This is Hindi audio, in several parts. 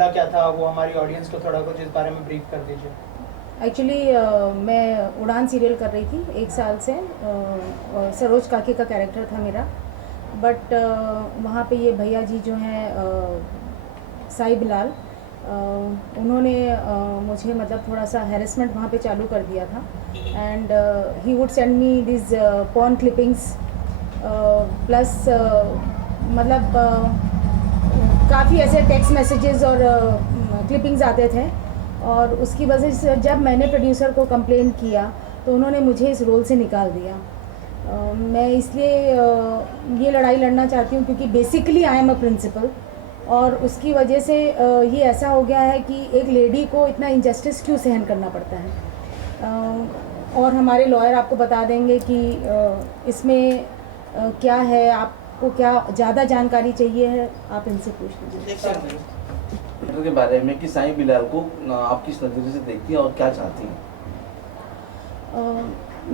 मामला क्या था, वो हमारी ऑडियंस को थोड़ा कुछ इस बारे में ब्रीफ कर दीजिए। एक्चुअली मैं उड़ान सीरियल कर रही थी 1 साल से। सरोज काकी का कैरेक्टर था मेरा, बट वहाँ पे ये भैया जी जो हैं साई बिलाल, उन्होंने मुझे मतलब थोड़ा सा हैरेसमेंट वहाँ पे चालू कर दिया था। And he would send me this porn clippings plus मतलब काफ़ी ऐसे टेक्स्ट मैसेजेस और क्लिपिंग्स आते थे। और उसकी वजह से जब मैंने प्रोड्यूसर को कंप्लेन किया तो उन्होंने मुझे इस रोल से निकाल दिया। मैं इसलिए ये लड़ाई लड़ना चाहती हूँ क्योंकि basically I am a principal, और उसकी वजह से ये ऐसा हो गया है कि एक लेडी को इतना इनजस्टिस क्यों सहन करना पड़ता है। और हमारे लॉयर आपको बता देंगे कि इसमें क्या है, आपको क्या ज़्यादा जानकारी चाहिए है, आप इनसे पूछ लीजिए के बारे में कि साई बिलाल को आप किस नज़रिए से देखती हैं और क्या चाहती हैं?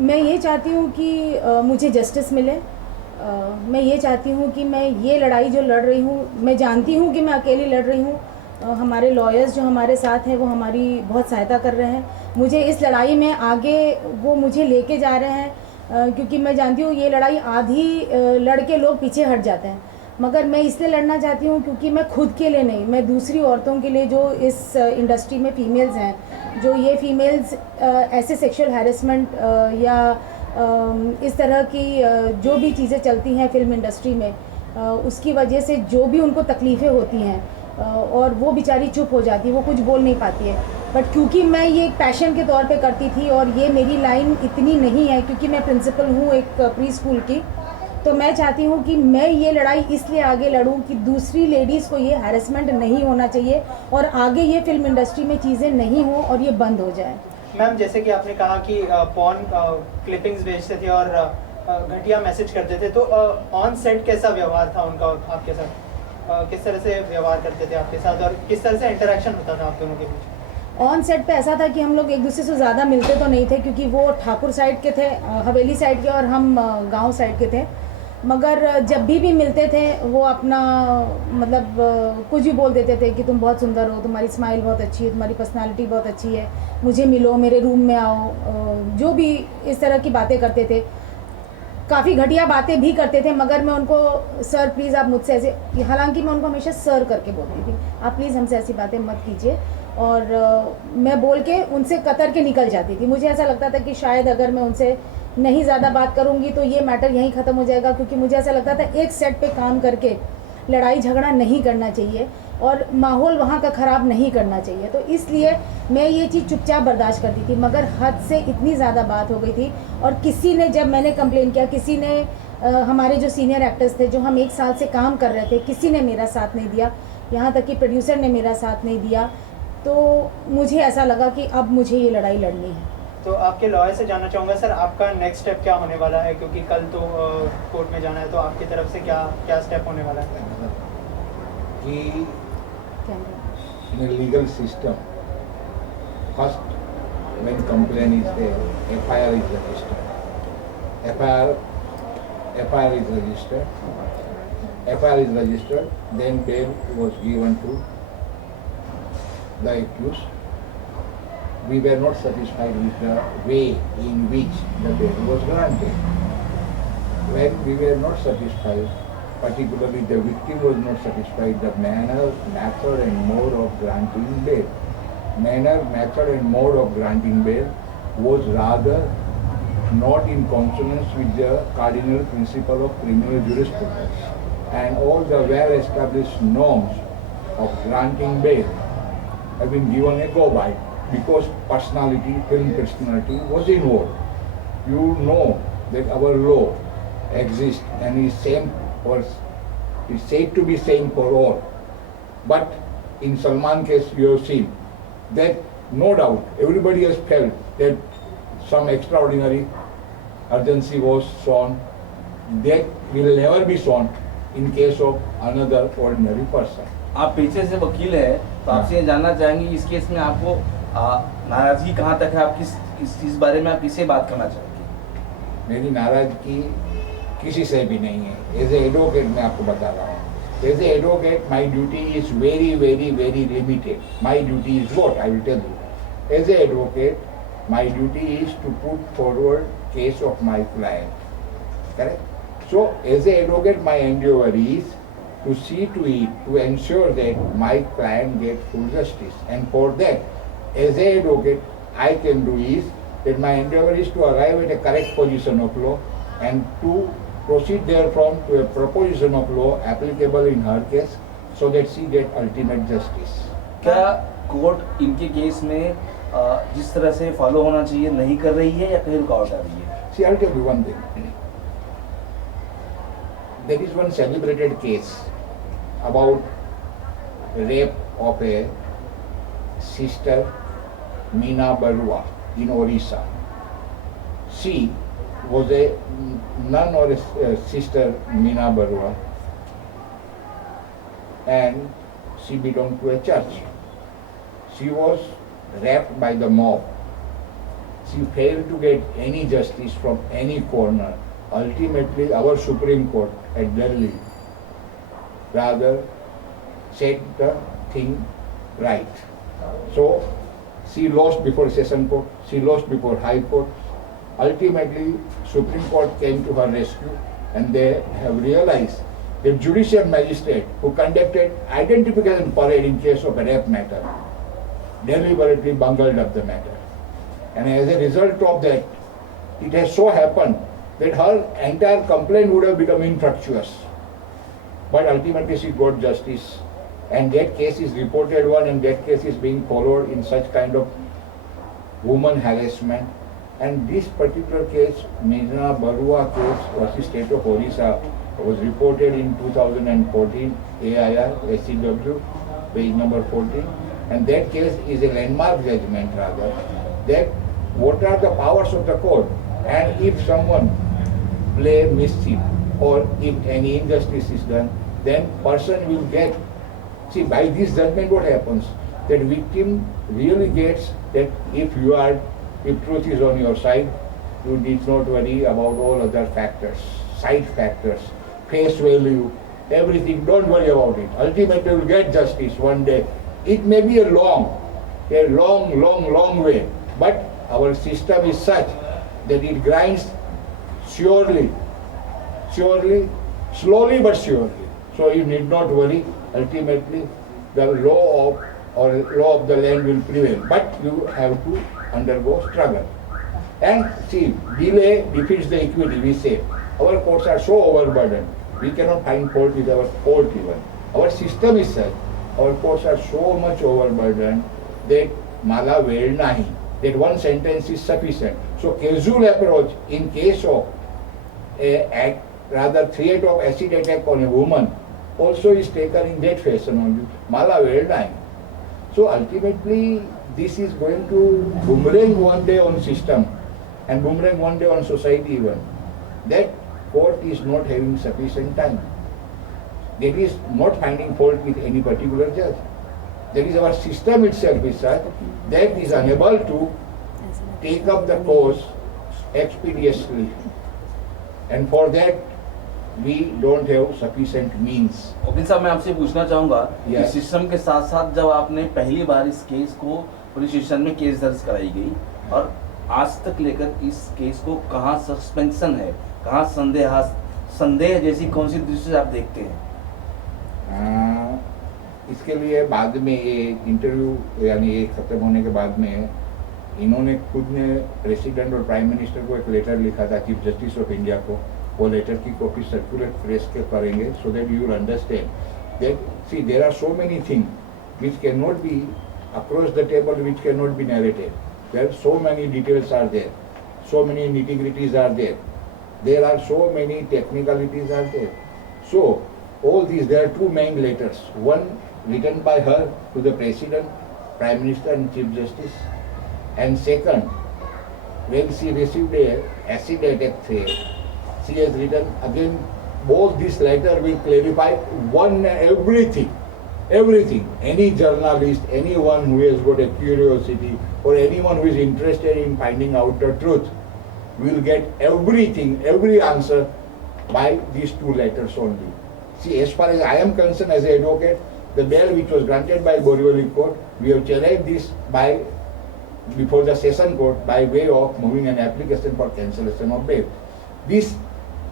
मैं ये चाहती हूँ कि मुझे जस्टिस मिले। मैं ये चाहती हूँ कि मैं ये लड़ाई जो लड़ रही हूँ, मैं जानती हूँ कि मैं अकेली लड़ रही हूँ। हमारे लॉयर्स जो हमारे साथ हैं वो हमारी बहुत सहायता कर रहे हैं। मुझे इस लड़ाई में आगे वो मुझे लेके जा रहे हैं, क्योंकि मैं जानती हूँ ये लड़ाई आधी लड़के लोग पीछे हट जाते हैं, मगर मैं इसलिए लड़ना चाहती हूँ क्योंकि मैं खुद के लिए नहीं, मैं दूसरी औरतों के लिए जो इस इंडस्ट्री में फ़ीमेल्स हैं, जो ये फ़ीमेल्स ऐसे सेक्सुअल हैरेसमेंट या इस तरह की जो भी चीज़ें चलती हैं फिल्म इंडस्ट्री में, उसकी वजह से जो भी उनको तकलीफ़ें होती हैं और वो बेचारी चुप हो जाती है, वो कुछ बोल नहीं पाती है। बट क्योंकि मैं ये एक पैशन के तौर पे करती थी और ये मेरी लाइन इतनी नहीं है, क्योंकि मैं प्रिंसिपल हूँ एक प्री स्कूल की, तो मैं चाहती हूँ कि मैं ये लड़ाई इसलिए आगे लड़ूँ कि दूसरी लेडीज़ को ये हैरेसमेंट नहीं होना चाहिए और आगे ये फिल्म इंडस्ट्री में चीज़ें नहीं हों और ये बंद हो जाए। मैम, जैसे कि आपने कहा कि पॉर्न क्लिपिंग्स भेजते थे और घटिया मैसेज करते थे, तो ऑन सेट कैसा व्यवहार था उनका आपके साथ? किस तरह से व्यवहार करते थे आपके साथ और किस तरह से इंटरेक्शन होता था आप दोनों के बीच? ऑन सेट पे ऐसा था कि हम लोग एक दूसरे से ज़्यादा मिलते तो नहीं थे, क्योंकि वो ठाकुर साइड के थे, हवेली साइड के, और हम गांव साइड के थे। मगर जब भी मिलते थे वो अपना मतलब कुछ भी बोल देते थे कि तुम बहुत सुंदर हो, तुम्हारी स्माइल बहुत अच्छी है, तुम्हारी पर्सनालिटी बहुत अच्छी है, मुझे मिलो, मेरे रूम में आओ, जो भी इस तरह की बातें करते थे। काफ़ी घटिया बातें भी करते थे, मगर मैं उनको सर प्लीज़ आप मुझसे ऐसे, हालांकि मैं उनको हमेशा सर करके बोलती थी, आप प्लीज़ हमसे ऐसी बातें मत कीजिए, और मैं बोल के उनसे कतर के निकल जाती थी। मुझे ऐसा लगता था कि शायद अगर मैं उनसे नहीं ज़्यादा बात करूँगी तो ये मैटर यहीं ख़त्म हो जाएगा, क्योंकि मुझे ऐसा लगता था एक सेट पे काम करके लड़ाई झगड़ा नहीं करना चाहिए और माहौल वहाँ का ख़राब नहीं करना चाहिए। तो इसलिए मैं ये चीज़ चुपचाप बर्दाश्त करती थी, मगर हद से इतनी ज़्यादा बात हो गई थी। और किसी ने, जब मैंने कंप्लेन किया, किसी ने हमारे जो सीनियर एक्टर्स थे जो हम 1 साल से काम कर रहे थे, किसी ने मेरा साथ नहीं दिया, यहाँ तक कि प्रोड्यूसर ने मेरा साथ नहीं दिया। तो मुझे ऐसा लगा कि अब मुझे ये लड़ाई लड़नी है। तो आपके लॉयर से जानना चाहूँगा सर, आपका नेक्स्ट स्टेप क्या होने वाला है, क्योंकि कल तो कोर्ट में जाना है, तो आपकी तरफ से क्या स्टेप होने वाला है? कि in a legal system, first when complaint is there, FIR is registered. FIR is registered. Then bail was given to the accused. We were not satisfied with the way in which the bail was granted. When we were not satisfied, particularly the victim was not satisfied, the manner, method and mode of granting bail. Manner, method and mode of granting bail was rather not in consonance with the cardinal principle of criminal jurisprudence. And all the well-established norms of granting bail have been given a go by, because personality, film personality was involved. You know that our law exists and is same or is said to be same for all. But in Salman case you have seen that no doubt everybody has felt that some extraordinary urgency was shown. That will never be shown in case of another ordinary person. आप पेशे से वकील हैं, तो आपसे ये जानना चाहेंगे इस केस में आपको नाराजगी कहाँ तक है, आप इस बारे में आप किससे बात करना चाहेंगे? मेरी नाराजगी किसी से भी नहीं है। एज ए एडवोकेट मैं आपको बता रहा हूँ As an advocate, my duty is very, very, very limited. My duty is what? I will tell you. As an advocate, my duty is to put forward case of my client. Correct? So, as an advocate, my endeavor is to see to it, to ensure that my client gets full justice. And for that, as an advocate, I can do is that my endeavor is to arrive at a correct position of law and to proceed therefrom to a proposition of law applicable in her case so that she get ultimate justice. क्या कोर्ट इनके केस में जिस तरह से फॉलो होना चाहिए नहीं कर रही है या कहीं रुकावट आ रही है? See, I'll tell you one thing. There is one celebrated case about rape of a sister, Meena Barua, in Orissa. She was a nun or a sister, Meena Barua, and she belonged to a church. She was raped by the mob. She failed to get any justice from any corner. Ultimately, our Supreme Court at Delhi rather set the thing right. So, she lost before Session Court, she lost before High Court. Ultimately, Supreme Court came to her rescue and they have realized the judicial magistrate who conducted identification parade in case of a rape matter deliberately bungled up the matter. And as a result of that, it has so happened that her entire complaint would have become infructuous. But ultimately she got justice, and that case is reported one, and that case is being followed in such kind of woman harassment. And this particular case, Meena Barua case versus State of Orissa, was reported in 2014, AIR, SCW, page number 14. And that case is a landmark judgment rather, that what are the powers of the court, and if someone play mischief or if any injustice is done, then person will get, see by this judgment what happens, that victim really gets that if truth is on your side, you need not worry about all other factors, side factors, face value, everything, don't worry about it. Ultimately you will get justice one day. It may be a long way, but our system is such that it grinds slowly but surely. So you need not worry. Ultimately, the law of the land will prevail, but you have to undergo struggle. And see, delay defeats the equity, we say. Our courts are so overburdened, we cannot find fault with our court even. Our system is such, our courts are so much overburdened that mala vel nahi, that one sentence is sufficient. So casual approach in case of a threat of acid attack on a woman also is taken in that fashion only. Mala vel nahi. So ultimately this is going to boomerang one day on system and boomerang one day on society even. That court is not having sufficient time. That is not finding fault with any particular judge. That is our system itself is such that is unable to take up the cause expeditiously. And for that we don't have sufficient means. वकील साहब, मैं आपसे पूछना चाहूँगा कि Yes. सिस्टम के साथ साथ जब आपने पहली बार इस केस को पुलिस स्टेशन में केस दर्ज कराई गई और आज तक लेकर इस केस को कहाँ सस्पेंशन है, कहाँ संदेह जैसी कौन सी दृष्टि से आप देखते हैं? इसके लिए बाद में ये इंटरव्यू यानी ये खत्म होने के बाद में इन्होंने खुद ने प्रेसिडेंट और प्राइम मिनिस्टर को एक लेटर लिखा था, चीफ जस्टिस ऑफ इंडिया को. वो लेटर की कॉपी सर्कुलेट प्रेस के करेंगे so that you will understand that see there are so many things which can not be across the table, which can not be narrated. There so many details are there, so many nitty-gritties are there, there are so many technicalities are there. So all these, there are two main letters, one written by her to the President, Prime Minister and Chief Justice, and second, when she received a acid attack threat, she has written again. Both these letters will clarify everything. Any journalist, anyone who has got a curiosity or anyone who is interested in finding out the truth will get everything, every answer by these two letters only. See, as far as I am concerned as an advocate, the bail which was granted by Borivali Court, we have challenged this before the session court by way of moving an application for cancellation of bail.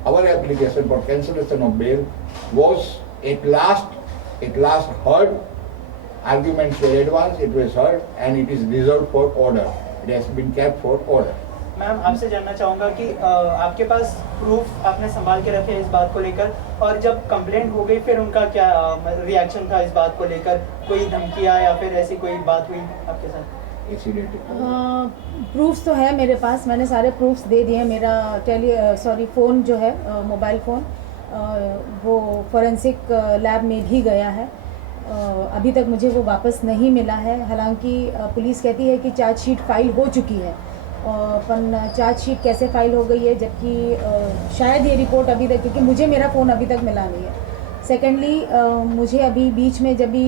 Our application for cancellation of bail was at last heard. Arguments were advanced, it was heard, and it is reserved for order. It has been kept for order. Ma'am आपसे जानना चाहूँगा कि आपके पास प्रूफ आपने संभाल के रखे इस बात को लेकर, और जब कंप्लेंट हो गई फिर उनका क्या रिएक्शन था इस बात को लेकर? कोई धमकियाँ या फिर ऐसी कोई बात हुई आपके साथ? प्रूफ्स तो है मेरे पास, मैंने सारे प्रूफ्स दे दिए। मेरा फ़ोन जो है, मोबाइल फ़ोन, वो फॉरेंसिक लैब में भी गया है। अभी तक मुझे वो वापस नहीं मिला है। हालांकि पुलिस कहती है कि चार्जशीट फ़ाइल हो चुकी है, पर चार्जशीट कैसे फ़ाइल हो गई है, जबकि शायद ये रिपोर्ट अभी तक, क्योंकि मुझे मेरा फ़ोन अभी तक मिला नहीं है। सेकेंडली मुझे अभी बीच में जब भी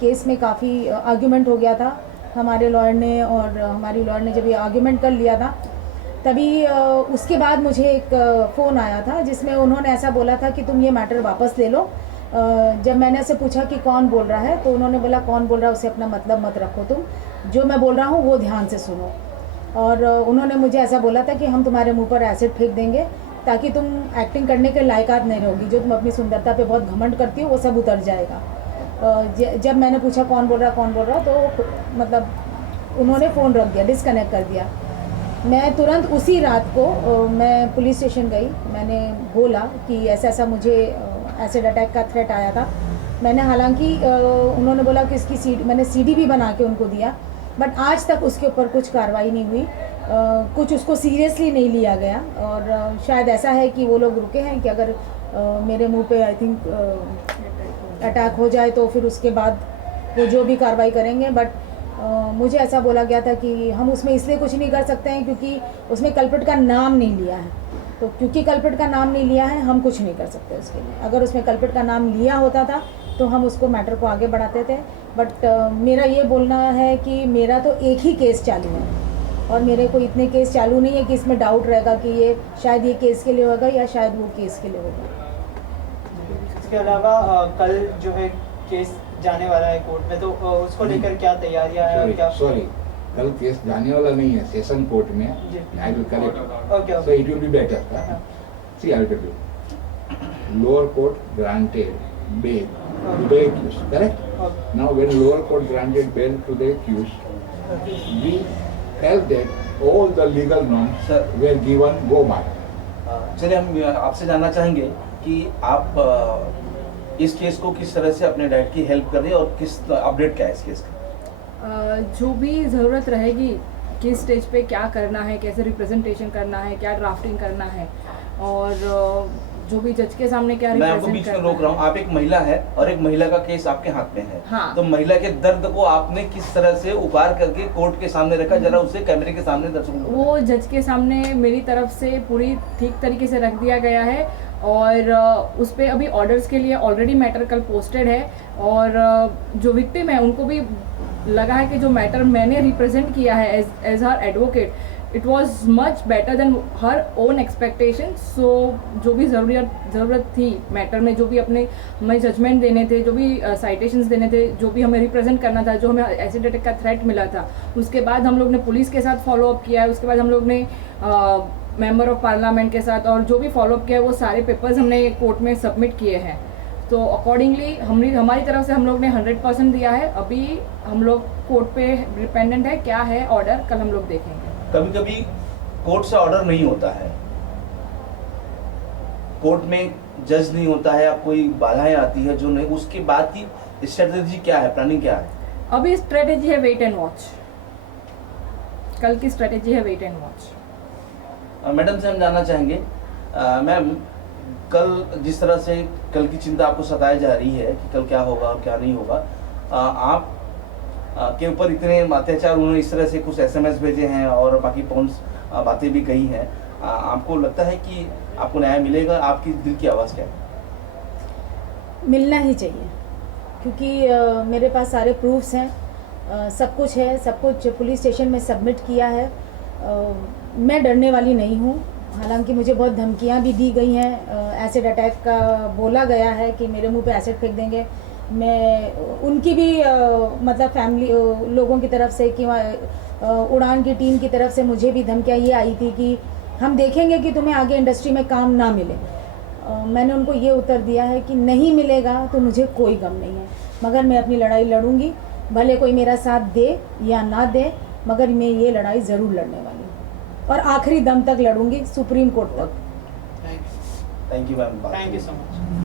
केस में काफ़ी आर्ग्यूमेंट हो गया था, हमारे लॉयर ने और हमारी लॉयर ने जब ये आर्ग्यूमेंट कर लिया था, तभी उसके बाद मुझे एक फ़ोन आया था जिसमें उन्होंने ऐसा बोला था कि तुम ये मैटर वापस ले लो। जब मैंने ऐसे पूछा कि कौन बोल रहा है, तो उन्होंने बोला कौन बोल रहा है उसे अपना मतलब मत रखो, तुम जो मैं बोल रहा हूँ वो ध्यान से सुनो। और उन्होंने मुझे ऐसा बोला था कि हम तुम्हारे मुंह पर एसिड फेंक देंगे ताकि तुम एक्टिंग करने के लायकात नहीं रहोगी, जो तुम अपनी सुंदरता पे बहुत घमंड करती हो वो सब उतर जाएगा। जब मैंने पूछा कौन बोल रहा, तो मतलब उन्होंने फ़ोन रख दिया, डिस्कनेक्ट कर दिया। मैं तुरंत उसी रात को मैं पुलिस स्टेशन गई। मैंने बोला कि ऐसा मुझे एसिड अटैक का थ्रेट आया था। मैंने हालांकि उन्होंने बोला कि इसकी मैंने सीडी भी बना के उनको दिया, बट आज तक उसके ऊपर कुछ कार्रवाई नहीं हुई, कुछ उसको सीरियसली नहीं लिया गया। और शायद ऐसा है कि वो लोग रुके हैं कि अगर मेरे मुंह पे आई थिंक अटैक हो जाए तो फिर उसके बाद वो जो भी कार्रवाई करेंगे। बट मुझे ऐसा बोला गया था कि हम उसमें इसलिए कुछ नहीं कर सकते हैं क्योंकि उसमें कल्प्रिट का नाम नहीं लिया है, तो क्योंकि कल्प्रिट का नाम नहीं लिया है हम कुछ नहीं कर सकते उसके लिए। अगर उसमें कल्प्रिट का नाम लिया होता था तो हम उसको मैटर को आगे बढ़ाते थे। बट मेरा ये बोलना है कि मेरा तो एक ही केस चालू है और मेरे को इतने केस चालू नहीं है कि इसमें डाउट रहेगा कि ये शायद ये केस के लिए होगा या शायद वो केस के लिए होगा। इसके अलावा कल जो है केस जाने वाला है कोर्ट में, तो उसको लेकर क्या तैयारियां हैं और क्या? सॉरी, कल केस जाने वाला नहीं है, सेशन कोर्ट में। I will correct, okay, so it will be better. See, I will tell you, lower court granted bail to the accused, correct? Now when lower court granted bail to the accused, we felt that all the legal norms were given go by. चलिए हम आपसे जानना चाहेंगे कि आप इस केस को किस तरह से अपने डैड की हेल्प कर रहे हैं और किस अपडेट क्या है इस केस का? जो भी ज़रूरत रहेगी, किस स्टेज पे क्या करना है, कैसे रिप्रेजेंटेशन करना है, क्या ड्राफ्टिंग करना है, और जो भी जज के सामने क्या मैं आपको बीच में रोक रहा हूँ। आप एक महिला है और एक महिला का केस आपके हाथ में है। हाँ। तो महिला के दर्द को आपने किस तरह से उबार करके कोर्ट के सामने रखा, जरा उसे कैमरे के सामने दर्शकों को। वो जज के सामने मेरी तरफ से पूरी ठीक तरीके से रख दिया गया है और उस पर अभी ऑर्डर्स के लिए ऑलरेडी मैटर कल पोस्टेड है। और जो विक्टिम है उनको भी लगा है कि जो मैटर मैंने रिप्रेजेंट किया है as her advocate, it was much better than her own expectation. So जो भी ज़रूरत थी मैटर में, जो भी अपने हमें जजमेंट देने थे, जो भी साइटेशंस देने थे, जो भी हमें रिप्रेजेंट करना था, जो हमें एसिड अटैक का थ्रेट मिला था, उसके बाद हम लोग ने पुलिस के साथ फॉलोअप किया है। उसके बाद हम लोग ने मेंबर ऑफ पार्लियामेंट के साथ और जो भी फॉलोअप किया है वो सारे पेपर्स हमने कोर्ट में सबमिट किए हैं। तो अकॉर्डिंगली हमारी तरफ से हम लोग ने 100% दिया है। अभी हम लोग कोर्ट पे डिपेंडेंट है, क्या है ऑर्डर कल हम लोग देखेंगे। कभी कभी कोर्ट से ऑर्डर नहीं होता है, कोर्ट में जज नहीं होता है, अब कोई बाधाएं आती है जो नहीं, उसके बाद की स्ट्रेटेजी क्या है, प्लानिंग क्या है? अभी स्ट्रेटेजी है वेट एंड वॉच। कल की स्ट्रेटेजी है वेट एंड वॉच। मैडम से हम जानना चाहेंगे, मैम कल जिस तरह से कल की चिंता आपको सताई जा रही है कि कल क्या होगा और क्या नहीं होगा, आप के ऊपर इतने अत्याचार, उन्होंने इस तरह से कुछ SMS भेजे हैं और बाकी पॉइंट्स बातें भी कही हैं, आपको लगता है कि आपको न्याय मिलेगा? आपकी दिल की आवाज़ क्या है? मिलना ही चाहिए, क्योंकि मेरे पास सारे प्रूफ्स हैं, सब कुछ है, सब कुछ पुलिस स्टेशन में सबमिट किया है। मैं डरने वाली नहीं हूँ, हालांकि मुझे बहुत धमकियां भी दी गई हैं, एसिड अटैक का बोला गया है कि मेरे मुंह पे एसिड फेंक देंगे। मैं उनकी भी मतलब फैमिली लोगों की तरफ से कि उड़ान की टीम की तरफ से मुझे भी धमकियां ये आई थी कि हम देखेंगे कि तुम्हें आगे इंडस्ट्री में काम ना मिले। मैंने उनको ये उत्तर दिया है कि नहीं मिलेगा तो मुझे कोई गम नहीं है, मगर मैं अपनी लड़ाई लड़ूंगी, भले कोई मेरा साथ दे या ना दे, मगर मैं ये लड़ाई ज़रूर लड़ने वाली हूँ और आखिरी दम तक लड़ूंगी, सुप्रीम कोर्ट तक। Thank you ma'am. Thank you so much.